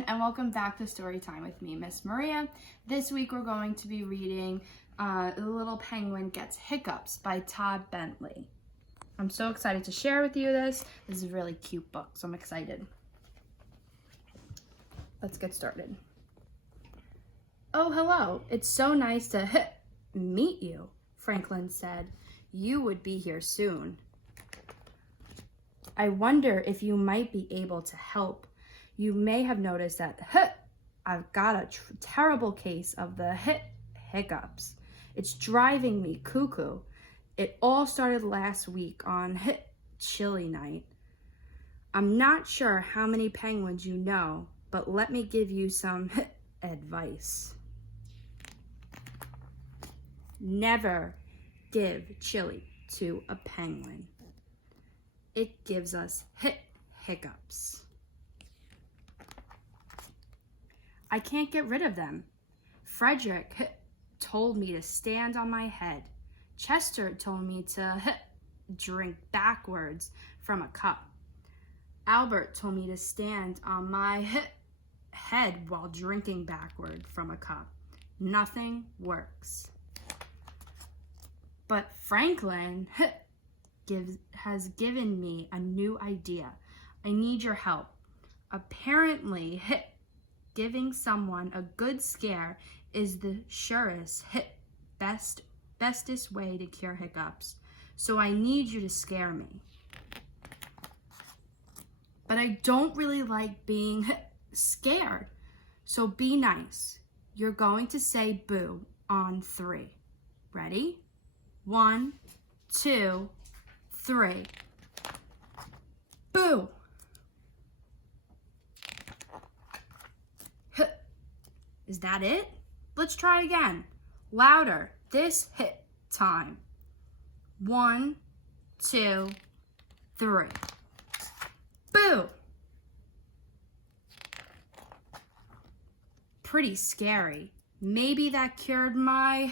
everyone, and welcome back to Storytime with me, Miss Maria. This week we're going to be reading The Little Penguin Gets Hiccups by Tadgh Bentley. I'm so excited to share with you this. This is a really cute book, so I'm excited. Let's get started. Oh, hello. It's so nice to meet you, Franklin said. You would be here soon. I wonder if you might be able to help. You may have noticed that I've got a terrible case of the hiccups. It's driving me cuckoo. It all started last week on chilly night. I'm not sure how many penguins you know, but let me give you some advice. Never give chili to a penguin. It gives us hiccups. I can't get rid of them. Frederick told me to stand on my head. Chester told me to drink backwards from a cup. Albert told me to stand on my head while drinking backward from a cup. Nothing works. But Franklin has given me a new idea. I need your help. Apparently, giving someone a good scare is the surest, bestest way to cure hiccups. So I need you to scare me. But I don't really like being scared. So be nice. You're going to say boo on 3. Ready? 1, 2, 3. Boo! Is that it? Let's try again. Louder this time. 1, 2, 3. Boo! Pretty scary. Maybe that cured my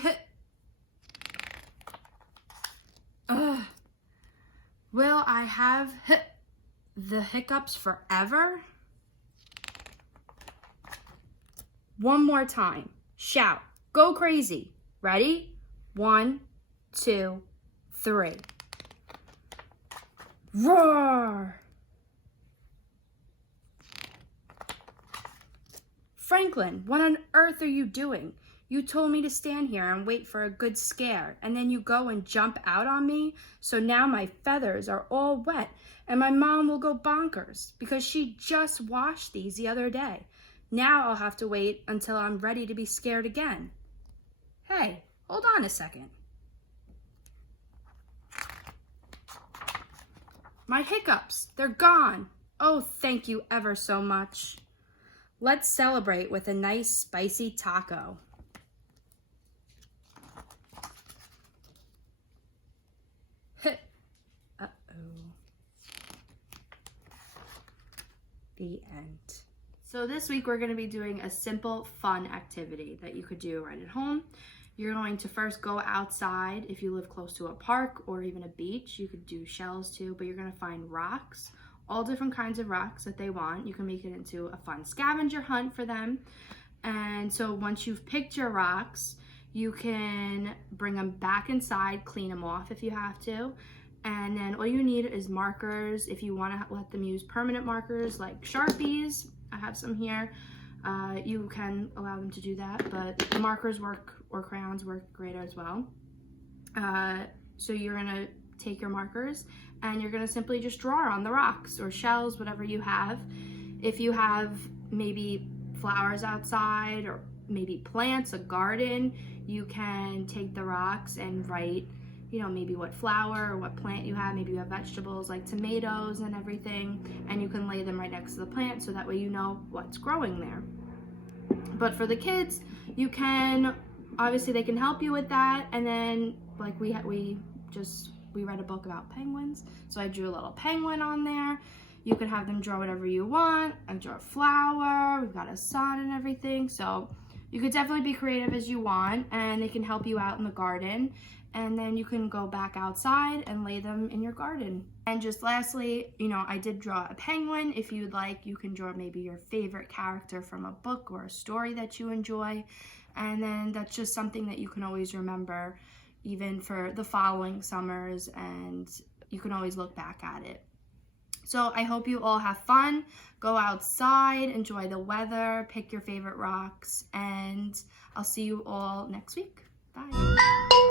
Will I have the hiccups forever? One more time. Shout. Go crazy. Ready? 1, 2, 3. Roar! Franklin, what on earth are you doing? You told me to stand here and wait for a good scare, and then you go and jump out on me, so now my feathers are all wet, and my mom will go bonkers because she just washed these the other day. Now I'll have to wait until I'm ready to be scared again. Hey, hold on a second. My hiccups, they're gone. Oh, thank you ever so much. Let's celebrate with a nice spicy taco. Uh-oh. The end. So this week we're going to be doing a simple, fun activity that you could do right at home. You're going to first go outside. If you live close to a park or even a beach, you could do shells too, but you're going to find rocks, all different kinds of rocks that they want. You can make it into a fun scavenger hunt for them. And so once you've picked your rocks, you can bring them back inside, clean them off if you have to. And then all you need is markers. If you want to let them use permanent markers like Sharpies, I have some here. You can allow them to do that, but the markers work, or crayons work great as well. So you're gonna take your markers and you're gonna simply just draw on the rocks or shells, whatever you have. If you have maybe flowers outside or maybe plants, a garden, you can take the rocks and write, you know, maybe what flower or what plant you have. Maybe you have vegetables like tomatoes and everything, and you can lay them right next to the plant so that way you know what's growing there. But for the kids, you can, obviously they can help you with that, and then like we read a book about penguins, so I drew a little penguin on there. You can have them draw whatever you want. I draw a flower, we've got a sun and everything, so you could definitely be creative as you want, and they can help you out in the garden. and then you can go back outside and lay them in your garden. And just lastly, I did draw a penguin. If you'd like, you can draw maybe your favorite character from a book or a story that you enjoy. And then that's just something that you can always remember even for the following summers, and you can always look back at it. So I hope you all have fun. Go outside, enjoy the weather, pick your favorite rocks, and I'll see you all next week. Bye.